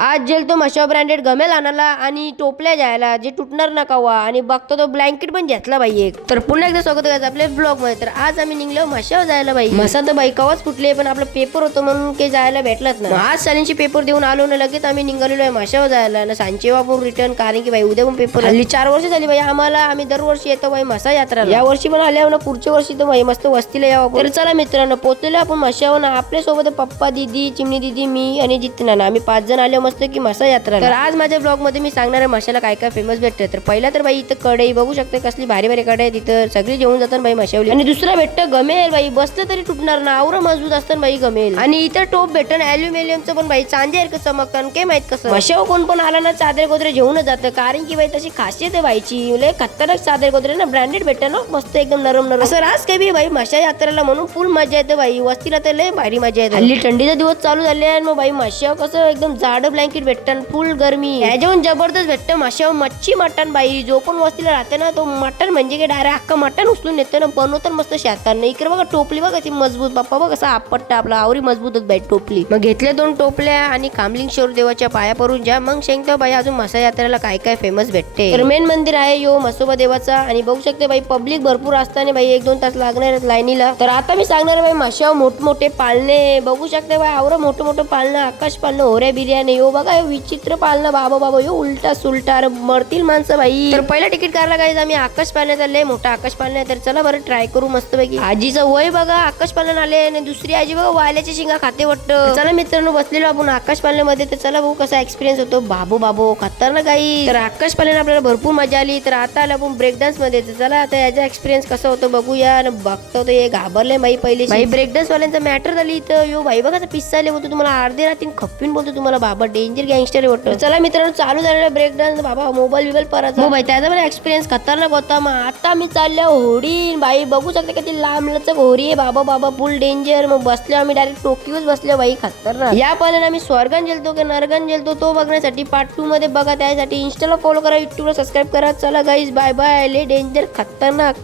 आज जेलतो मशा ब्रँडेड गमेल आणायला आणि टोपल्या जायला जे तुटणार नका वा आणि बघतो तो ब्लँकेट पण घेतला बाई एक. तर पुन्हा एकदा स्वागत आहे आपल्या ब्लॉग मध्ये. तर आज आम्ही निघलो मशावर जायला बाई. मसा तर बाई कवाच फुटले पण आपला पेपर होतो म्हणून काही जायला भेटलाच ना. आज सालींची पेपर देऊन आलो ना लगेच आम्ही निघालेलो आहे मशावर जायला ना. सांचे वापरून रिटर्न कारण की बाई उद्या पण पेपर. हल्ली 4 वर्ष झाली बाई आम्हाला. आम्ही दरवर्षी येतो बाई मसा यात्रा. या वर्षी पण आल्यावर ना पुढच्या वर्षी तर बाई मस्त वस्तीला यावं. तर चला मित्रांनो पोचलेलो आपण मशावर ना. आपल्या सोबत पप्पा दीदी चिमणी दीदी मी आणि जितना आम्ही 5 जण आलो मस्त की मसा यात्रा. तर आज माझ्या ब्लॉग मध्ये मी सांगणार आहे मशाला काय काय फेमस भेटतं. तर पहिला तर बाई इथं कढई बघू शकते कसली भारी भारी कढई आहे तिथं सगळी जेवून जातात बाई मशावली. आणि दुसरा भेटतं गमेल बाई बसलं तरी तुटणार ना आवरं मजबूत असतं बाई गमेल. आणि इतर टोप भेटन ॲल्युमिनियमचं पण बाई चांदीसारखं चमकतं काय माहित कसं. मशाव कोण पण आला ना चादर गोदरे घेऊनच जातं कारण की बाई तशी खासियत आहे बाईची. लय खतरनाक चादर गोदरे ना ब्रँडेड भेटतं ना मस्त एकदम नरम नरम असं रास काय बी बाई मशा यात्रेला म्हणून फुल मजा येते बाई. वस्तीला तर लय भारी मजा येते. हल्ली थंडीचा दिवस चालू झाले आणि मग बाई मशाव कसं एकदम जाड ब्लँकेट भेटतं फुल गरमी याच्याहून जबरदस्त भेटतं. मशाव मच्छी मटण बाई जो पण वस्तीला राहते ना तो मटण म्हणजे की डायरेक्ट अख्खा मटण उचलून येतो ना बनवतात मस्त शेतानं. इकडे बघा टोपली बघा ती मजबूत बाप्पा बघा कसा आपट्टा आपला आवरी मजबूतच बाई टोपली. मग घेतल्या 2 टोपल्या आणि कामलिंगेश्वर देवाच्या पाया पडून जा मग शेंगतो बाई अजून मसा यात्रेला काय काय फेमस भेटते. तर मेन मंदिर आहे यो मसोबा देवाचा आणि बघू शकते बाई पब्लिक भरपूर असताना बाई 1-2 तास लागणार लाईनीला. तर आता मी सांगणार बाई मशाव मोठमोठे पाळणे बघू शकते बाई आवरं मोठं मोठं पाळणं आकाश पाळणं होऱ्या बिर्याणी यो बघा विचित्र पाळणं बाबा बाबा यो उलटा सुलटा मरतील माणसं बाई. तर पहिला तिकीट काढला काय आम्ही आकाश पाळण्यात चालले मोठा आकाश पाळणा तर चला बरं ट्राय करू मस्त पैकी. आजीचं वय बघा आकाश पाळण्यात आले आणि दुसरी आजी बघा वाल्याची शिंगा खाते वाटतं. चला मित्रांनो बसलेलो आपण आकाश पाळण्यामध्ये तर चला बघू कसा एक्सपिरियन्स होतो. बाबू बाबू खतरनाक काही. तर आकाश पाळण्यात आपल्याला भरपूर मजा आली. तर आता आला आपण ब्रेक डान्स मध्ये तर चला आता याचा एक्सपिरियन्स कसा होतो बघूया. आणि बघतो तो हे घाबरले बाई पहिले बाई ब्रेक डान्स वाल्यांचा मॅटर झाली तर यो बाई बघा पिस्सा आले बोलतो तुम्हाला अर्धे रात्री खप्पीन बोलतो तुम्हाला बाबा डेंजर गँगस्टर वाटतं. चला मित्रांनो चालू झालेला ब्रेक डान्स बाबा मोबाईल बिबाईल पराचा बाई त्याचा पण एक्सपिरियन्स खतरनाक होता. मग आता मी चालल्या होडी बाई बघू शकते का ती लांब लचक होडी आहे बाबा बाबा फुल डेंजर. मग बसलो आम्ही डायरेक्ट टोकियोच बसलो बाई खतरनाक. या पाल्याने आम्ही स्वर्गान गेलतो की नरगान गेलतो तो बघण्यासाठी पार्ट 2 मध्ये बघा. त्यासाठी इंस्टाला फॉलो करा युट्यूबला सबस्क्राईब करा. चला गाईज बाय बाय. ले डेंजर खतरनाक.